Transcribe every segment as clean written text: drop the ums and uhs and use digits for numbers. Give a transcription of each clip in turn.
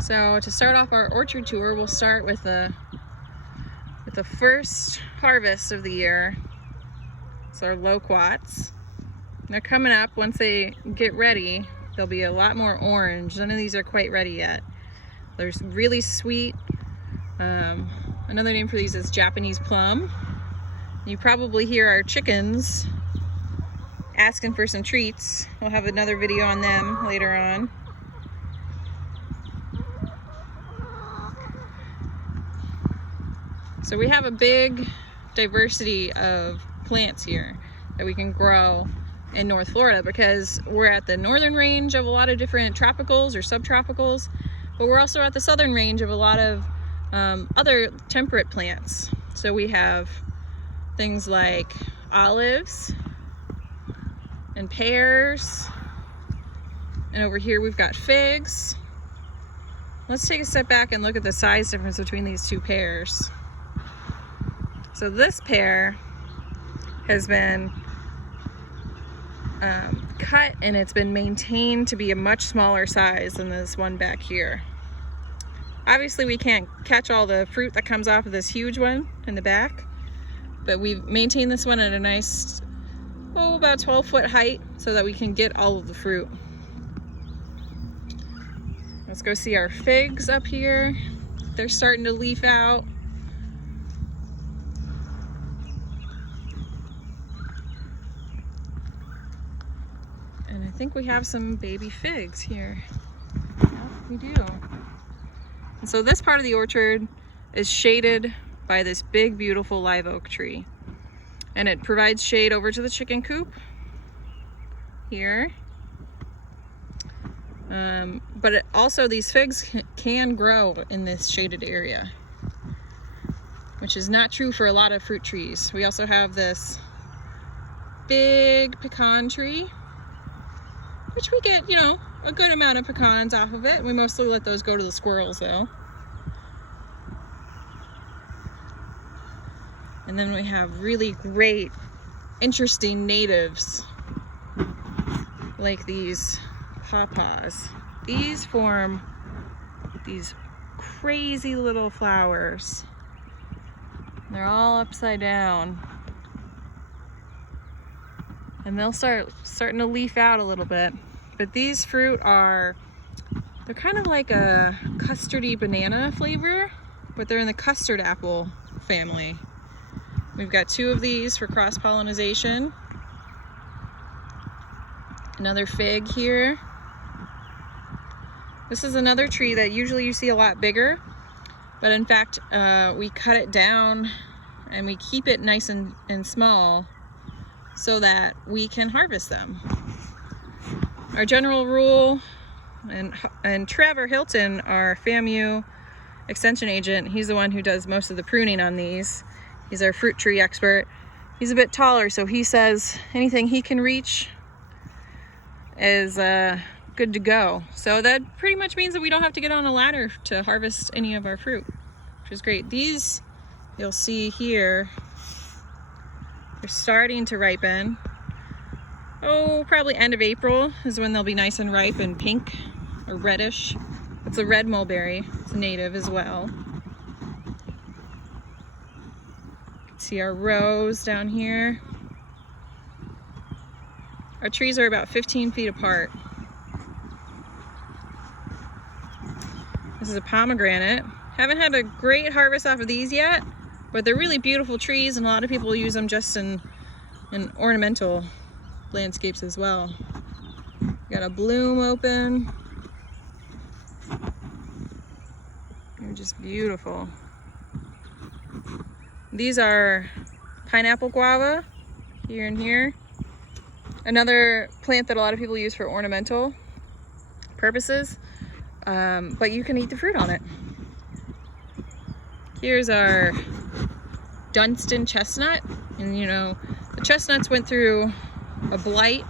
So to start off our orchard tour, we'll start with the first harvest of the year. It's our Loquats. They're coming up. Once they get ready, they'll be a lot more orange. None of these are quite ready yet. They're really sweet. Another name for these is Japanese plum. You probably hear our chickens asking for some treats. We'll have another video on them later on. So we have a big diversity of plants here that we can grow in North Florida because we're at the northern range of a lot of different tropicals or subtropicals, but we're also at the southern range of a lot of other temperate plants. So we have things like olives and pears, and over here we've got figs. Let's take a step back and look at the size difference between these two pears. So this pear has been cut and it's been maintained to be a much smaller size than this one back here. Obviously we can't catch all the fruit that comes off of this huge one in the back, but we've maintained this one at a nice, about 12-foot height so that we can get all of the fruit. Let's go see our figs up here. They're starting to leaf out. And I think we have some baby figs here. Yep, we do. And so this part of the orchard is shaded by this big, beautiful live oak tree. And it provides shade over to the chicken coop here. But also these figs can grow in this shaded area, which is not true for a lot of fruit trees. We also have this big pecan tree, which we get, a good amount of pecans off of it. We mostly let those go to the squirrels though. And then we have really great, interesting natives, like these pawpaws. These form these crazy little flowers. They're all upside down. And they'll starting to leaf out a little bit. But these fruit they're kind of like a custardy banana flavor, but they're in the custard apple family. We've got 2 of these for cross-pollination. Another fig here. This is another tree that usually you see a lot bigger, but in fact we cut it down and we keep it nice and small so that we can harvest them. Our general rule, and Trevor Hilton, our FAMU extension agent, he's the one who does most of the pruning on these. He's our fruit tree expert. He's a bit taller, so he says anything he can reach is good to go. So that pretty much means that we don't have to get on a ladder to harvest any of our fruit, which is great. These, you'll see here, they're starting to ripen. Probably end of April is when they'll be nice and ripe and pink or reddish. It's a red mulberry. It's a native as well. See our rows down here. Our trees are about 15 feet apart. This is a pomegranate. Haven't had a great harvest off of these yet, but they're really beautiful trees and a lot of people use them just in ornamental landscapes as well. Got a bloom open. They're just beautiful. These are pineapple guava here and here. Another plant that a lot of people use for ornamental purposes, but you can eat the fruit on it. Here's our Dunston Chestnut, and the chestnuts went through a blight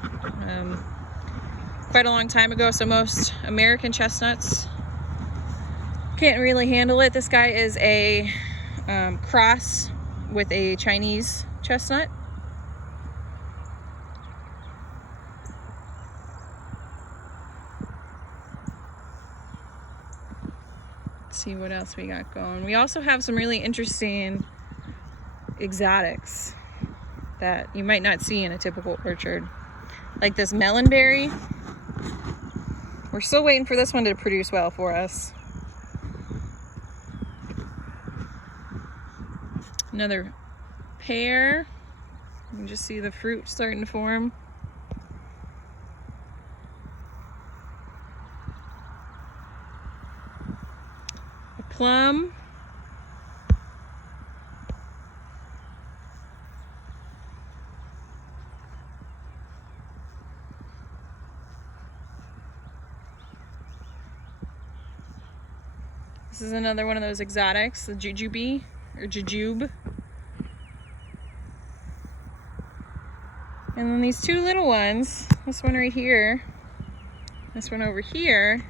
quite a long time ago, so most American chestnuts can't really handle it. This guy is a cross with a Chinese chestnut. Let's see what else we got going. We also have some really interesting exotics that you might not see in a typical orchard. Like this Melon Berry. We're still waiting for this one to produce well for us. Another pear. You can just see the fruit starting to form. A plum. This is another one of those exotics, the Jujube or Jujube. And then these two little ones, this one right here, this one over here,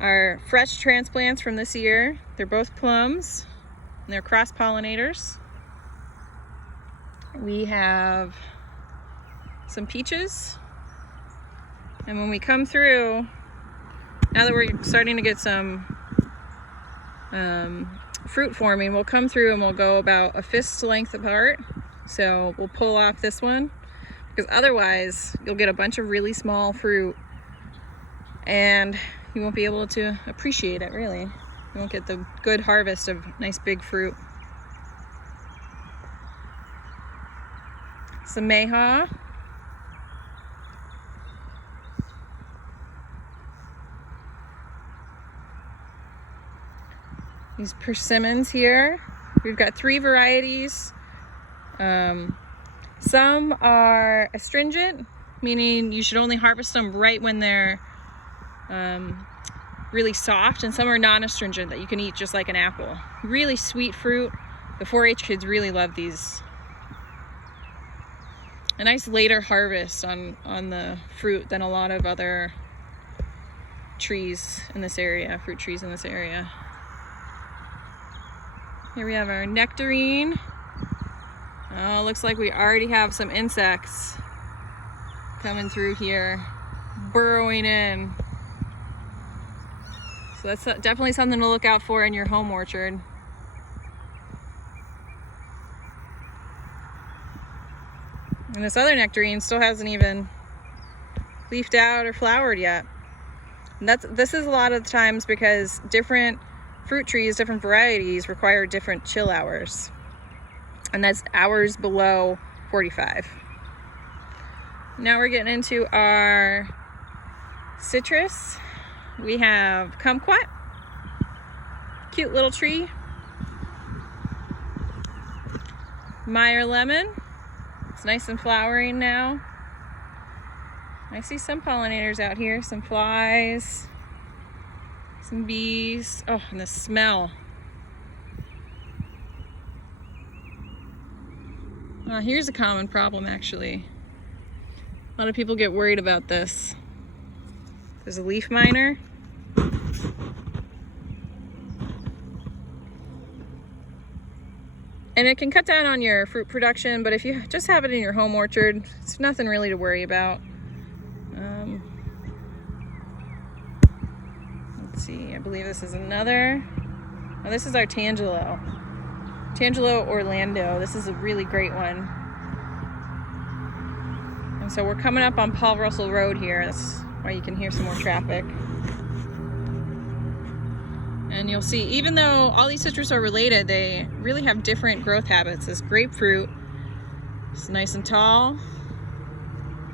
are fresh transplants from this year. They're both plums, and they're cross-pollinators. We have some peaches, and when we come through, now that we're starting to get some fruit forming, we'll come through and we'll go about a fist length apart. So we'll pull off this one, because otherwise you'll get a bunch of really small fruit and you won't be able to appreciate it, really. You won't get the good harvest of nice big fruit. Some mayhaw. These persimmons here. We've got 3 varieties. Some are astringent, meaning you should only harvest them right when they're really soft, and some are non-astringent that you can eat just like an apple. Really sweet fruit. The 4-H kids really love these. A nice later harvest on the fruit than a lot of other trees in this area, fruit trees in this area. Here we have our nectarine. Oh, looks like we already have some insects coming through here, burrowing in. So that's definitely something to look out for in your home orchard. And this other nectarine still hasn't even leafed out or flowered yet. And this is a lot of the times because different fruit trees, different varieties require different chill hours. And that's hours below 45. Now we're getting into our citrus. We have kumquat, cute little tree. Meyer Lemon, it's nice and flowering now. I see some pollinators out here, some flies, some bees. Oh, and the smell. Here's a common problem, actually. A lot of people get worried about this. There's a leaf miner. And it can cut down on your fruit production, but if you just have it in your home orchard, it's nothing really to worry about. Let's see, I believe this is another. Oh, this is our Tangelo. Tangelo Orlando. This is a really great one. And so we're coming up on Paul Russell Road here. That's why you can hear some more traffic. And you'll see, even though all these citrus are related, they really have different growth habits. This grapefruit is nice and tall.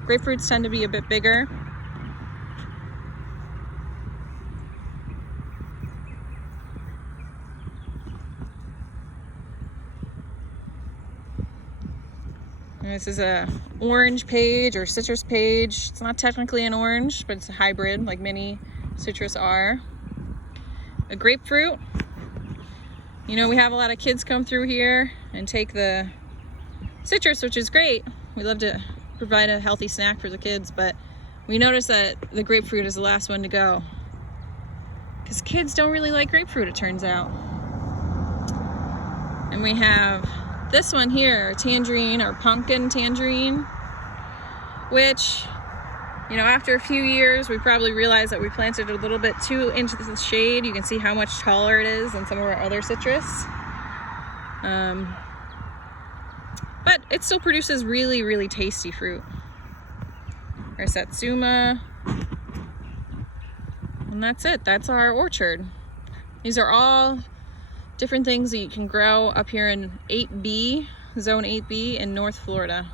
Grapefruits tend to be a bit bigger. And this is a orange page or citrus page. It's not technically an orange, but it's a hybrid like many citrus are. A grapefruit. You know, we have a lot of kids come through here and take the citrus, which is great. We love to provide a healthy snack for the kids, but we notice that the grapefruit is the last one to go. Because kids don't really like grapefruit, it turns out. And we have this one here, tangerine or pumpkin tangerine, which You know, after a few years, we probably realized that we planted a little bit too into the shade. You can see how much taller it is than some of our other citrus. But it still produces really, really tasty fruit. Our Satsuma. And that's it. That's our orchard. These are all different things that you can grow up here in 8B, Zone 8B in North Florida.